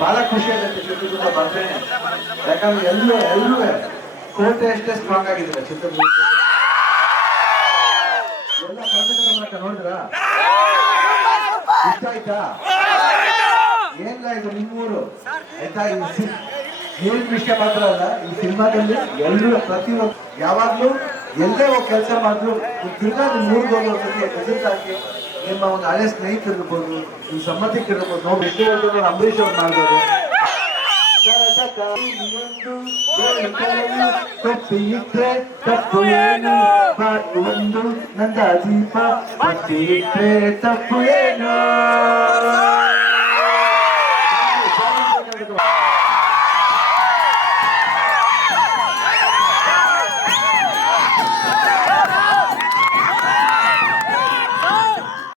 ಬಹಳ ಖುಷಿ ಆಗುತ್ತೆ ಚಿತ್ರದುರ್ಗ ಬಂದ್ರೆ, ಯಾಕಂದ್ರೆ ಎಲ್ಲರೂ ಕೋಟೆ ಅಷ್ಟೇ ಸ್ಟ್ರಾಂಗ್ ಆಗಿದ್ದಾರೆ ಚಿತ್ರದುರ್ಗ. ಎಲ್ಲ ಕರ್ನಾಟಕ ನೋಡಿದ್ರ ಇಷ್ಟ ಆಯ್ತಾ? ಏನಿಲ್ಲ, ಇದು ನಿಮ್ಮೂರು ಆಯ್ತಾ? ಏನ್ ವಿಷಯ ಮಾತ್ರ ಅಲ್ಲ, ಈ ಸಿನಿಮಾದಲ್ಲಿ ಎಲ್ಲರೂ ಪ್ರತಿಯೊಂದು ಯಾವಾಗ್ಲೂ ಎಲ್ಲೇ ಹೋಗಿ ಕೆಲಸ ಮಾಡಿದ್ರು ತಿರ್ಗಾ ನಿಮ್ಮೂರ್ಗೆ ಹೋಗೋದಕ್ಕೆ ವಿಸಿಟ್ ಹಾಕಿ ನಿಮ್ಮ ಒಂದು ಹಳೆ ಸ್ನೇಹಿತರಿರ್ಬೋದು, ನಿಮ್ಮ ಸಂಬಂಧಿಕರಿರ್ಬೋದು ನೋಡಿ ಎಷ್ಟು ಅಂಬರೀಷ್ ಅವ್ರು ಮಾಡ್ಬೋದು. ಕೊಟ್ಟಿಟ್ರೆ ತಪ್ಪು ಏನು, ಒಂದು ನಂದ ದೀಪ ಕೊಟ್ಟಿಟ್ರೆ ತಪ್ಪು ಏನು.